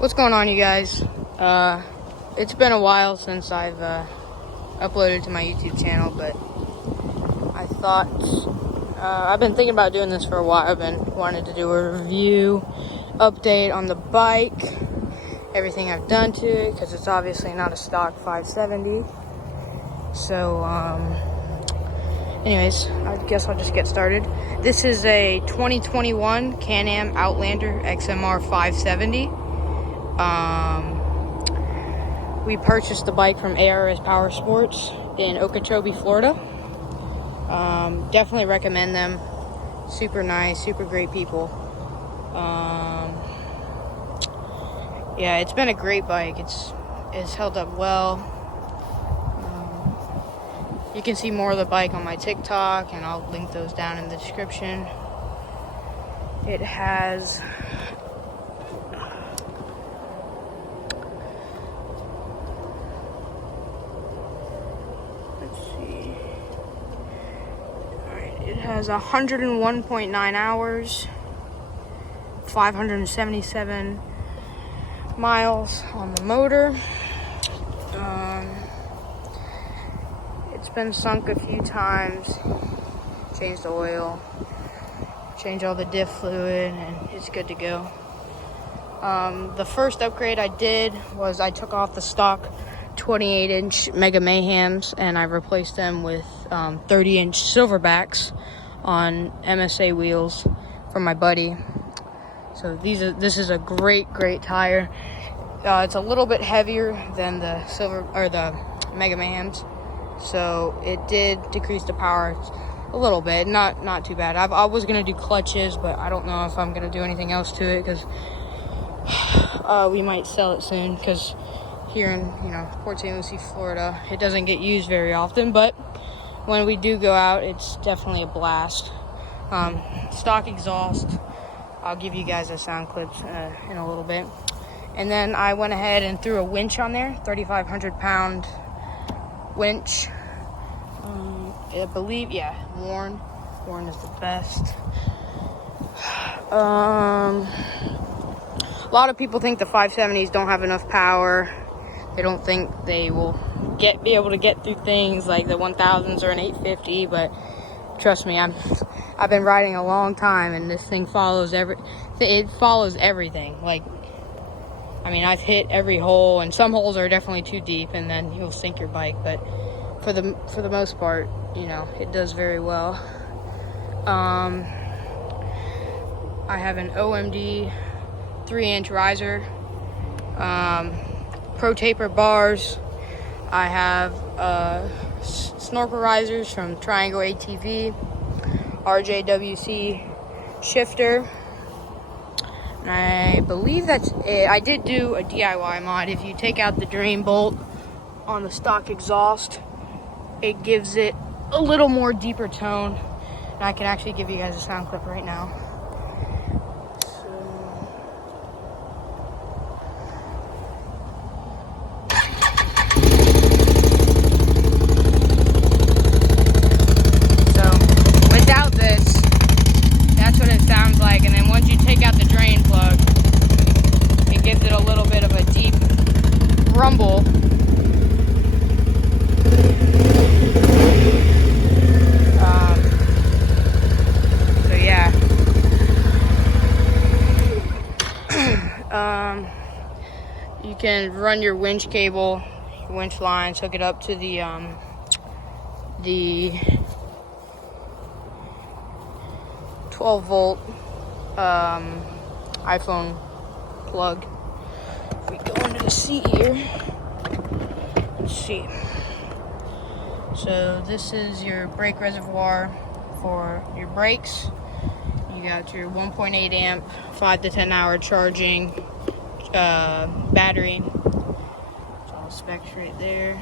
What's going on, you guys? It's been a while since I've uploaded to my YouTube channel, but I thought I've been thinking about doing this for a while. I've been wanting to do a review update on the bike, everything I've done to it, because it's obviously not a stock 570. So anyways, I guess I'll just get started. This is a 2021 Can-Am Outlander XMR 570. We purchased the bike from ARS Power Sports in Okeechobee, Florida. Definitely recommend them. Super nice, super great people. Yeah, it's been a great bike. It's held up well. You can see more of the bike on my TikTok, and I'll link those down in the description. It has It has 101.9 hours, 577 miles on the motor. It's been sunk a few times, changed the oil, changed all the diff fluid, and it's good to go. The first upgrade I did was I took off the stock 28-inch Mega Mayhems and I replaced them with 30-inch Silverbacks on MSA wheels from my buddy. So this is a great tire. It's a little bit heavier than the the Mega Mayhems, so it did decrease the power a little bit. Not too bad. I was gonna do clutches, but I don't know if I'm gonna do anything else to it because we might sell it soon. Because here in Port St. Lucie, Florida, it doesn't get used very often, but when we do go out, it's definitely a blast. Stock exhaust. I'll give you guys a sound clip in a little bit. And then I went ahead and threw a winch on there, 3,500 pound winch. I believe, yeah, Warren is the best. A lot of people think the 570s don't have enough power. They don't think they will be able to get through things like the 1000s or an 850, but trust me, I've been riding a long time, and this thing follows everything. Like, I mean, I've hit every hole, and some holes are definitely too deep, and then you'll sink your bike. But for the most part, it does very well. I have an OMD 3-inch riser, Pro Taper bars. I have Snorkel risers from Triangle ATV, RJWC shifter, and I believe that's it. I did do a DIY mod. If you take out the drain bolt on the stock exhaust, it gives it a little more deeper tone, and I can actually give you guys a sound clip right now. Like, and then once you take out the drain plug, it gives it a little bit of a deep rumble. So yeah. You can run your winch cable, your winch lines, hook it up to the 12 volt iPhone plug. If we go into the seat here, let's see. So this is your brake reservoir for your brakes. You got your 1.8 amp, 5 to 10 hour charging battery. It's all specs right there.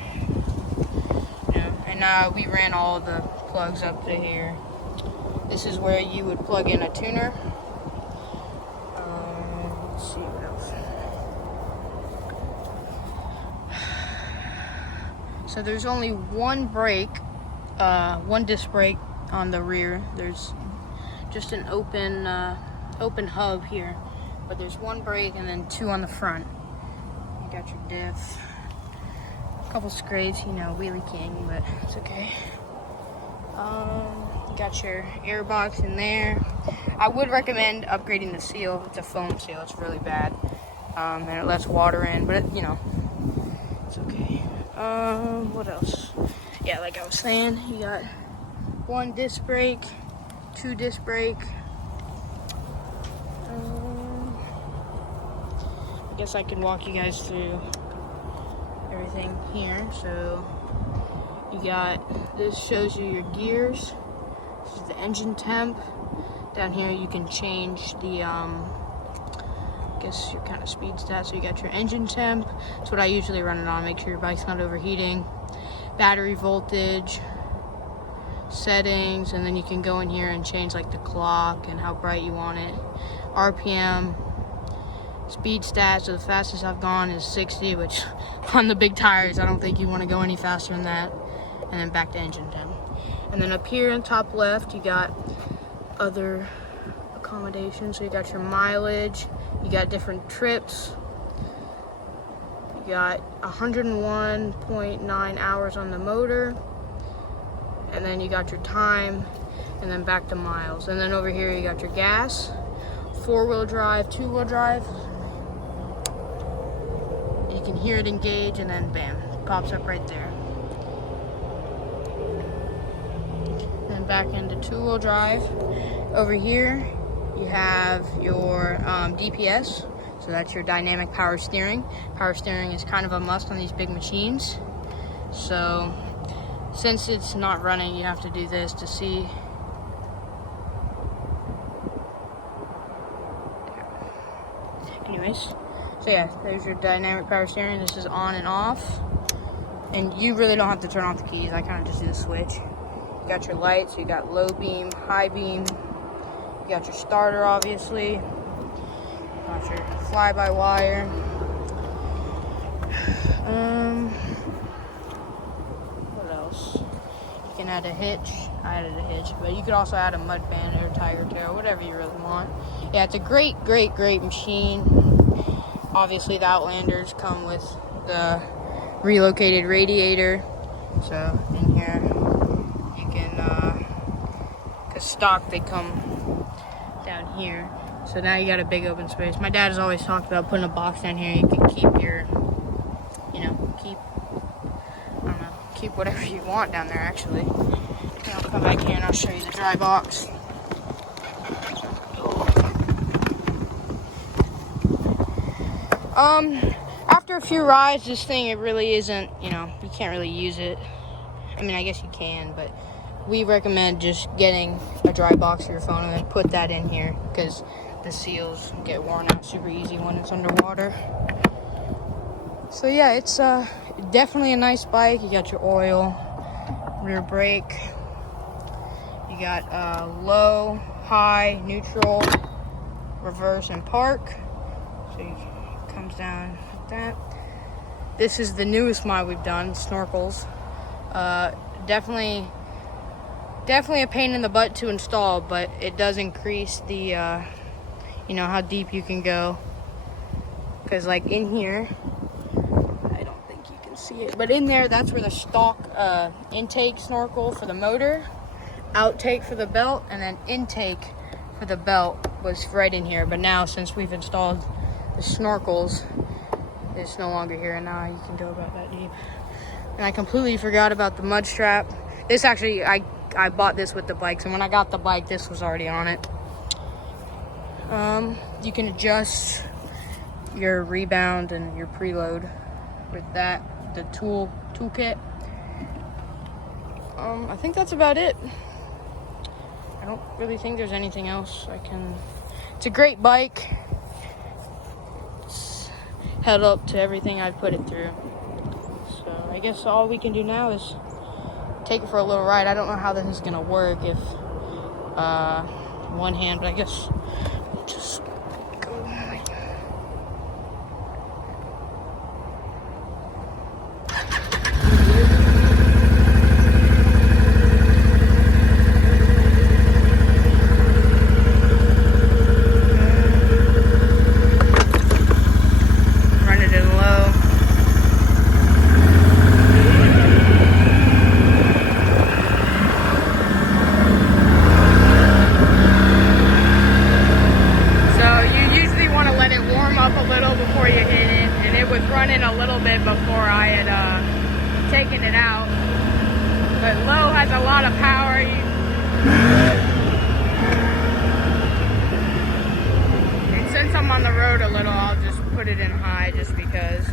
And we ran all the plugs up to here. This is where you would plug in a tuner. Let's see what else. So there's only one brake, one disc brake on the rear. There's just an open hub here. but there's one brake and then two on the front. You got your diff, a couple scrapes, you know, wheelie king, but it's okay. You got your air box in there. I would recommend upgrading the seal. It's a foam seal, it's really bad, and it lets water in, but it, you know, it's okay. What else? Yeah, like I was saying, you got one disc brake, two disc brake. I guess I can walk you guys through everything here. So you got, this shows you your gears. This is the engine temp. Down here you can change the I guess your kind of speed stats. So you got your engine temp. That's what I usually run it on. Make sure your bike's not overheating. Battery voltage, settings, and then you can go in here and change like the clock and how bright you want it. RPM, speed stats. So the fastest I've gone is 60, which on the big tires, I don't think you want to go any faster than that. And then back to engine temp. And then up here in top left, you got other accommodations. So you got your mileage. You got different trips. You got 101.9 hours on the motor. And then you got your time, and then back to miles. And then over here you got your gas, 4-wheel drive, 2-wheel drive. You can hear it engage, and then bam, it pops up right there. Then back into 2-wheel drive. Over here you have your DPS, so that's your dynamic power steering. Power steering is kind of a must on these big machines. So since it's not running, you have to do this to see. Anyways, so yeah, there's your dynamic power steering. This is on and off. And you really don't have to turn off the keys. I kind of just do the switch. You got your lights, you got low beam, high beam. You got your starter, obviously. You got your fly-by-wire. What else? You can add a hitch. I added a hitch, but you could also add a mud band or a tiger tail, whatever you really want. Yeah, it's a great machine. Obviously, the Outlanders come with the relocated radiator. So in here, you can, cause stock they come down here. So now you got a big open space. My dad has always talked about putting a box down here. You can keep your, you know, keep whatever you want down there, actually. And I'll come back here and I'll show you the dry box. After a few rides, this thing, it really isn't, you know, you can't really use it. I mean, I guess you can, but we recommend just getting a dry box for your phone and then put that in here, because the seals get worn out super easy when it's underwater. So yeah, it's definitely a nice bike. You got your oil, rear brake. You got low, high, neutral, reverse, and park. So it comes down like that. This is the newest mod we've done, Snorkels. Definitely a pain in the butt to install, but it does increase the, you know, how deep you can go. Because like in here, I don't think you can see it, but in there, that's where the stock intake snorkel for the motor, outtake for the belt, and then intake for the belt was right in here. But now, since we've installed the Snorkels, it's no longer here, and now you can go about that deep. And I completely forgot about the mud strap. This actually, I bought this with the bike, so when I got the bike, this was already on it. You can adjust your rebound and your preload with that, the toolkit. I think that's about it. I don't really think there's anything else it's a great bike. It's held up to everything I've put it through. So I guess all we can do now is take it for a little ride. I don't know how this is gonna work if one hand, but I guess just go like little bit before I had taken it out. But low has a lot of power. And since I'm on the road a little, I'll just put it in high just because.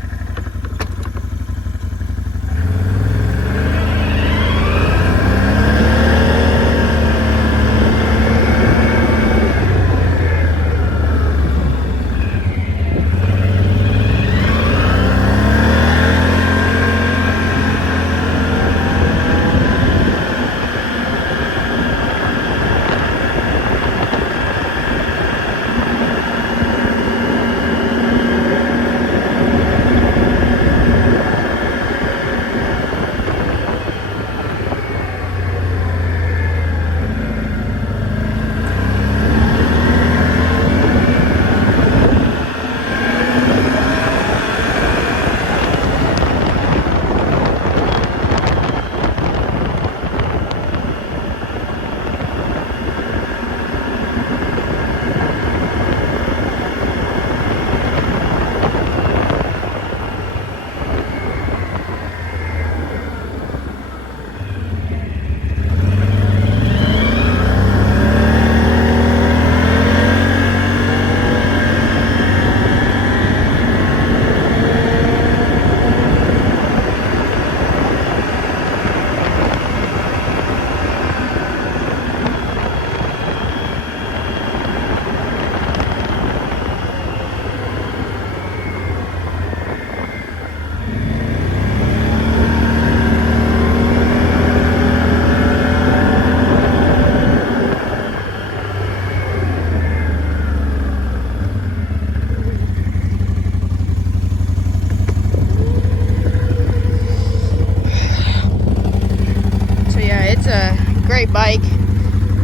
It's a great bike.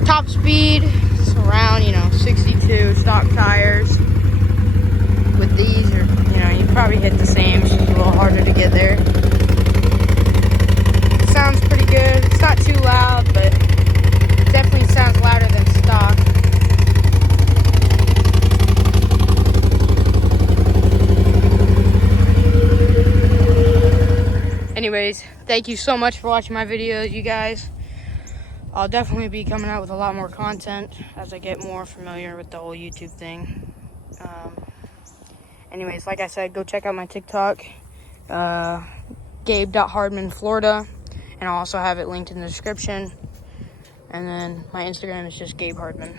Top speed, it's around, 62 stock tires. With these, you probably hit the same. It's just a little harder to get there. It sounds pretty good. It's not too loud, but it definitely sounds louder than stock. Anyways, thank you so much for watching my videos, you guys. I'll definitely be coming out with a lot more content as I get more familiar with the whole YouTube thing. Anyways, like I said, go check out my TikTok, gabe.hardman_Florida, and I'll also have it linked in the description. And then my Instagram is just Gabe Hardman.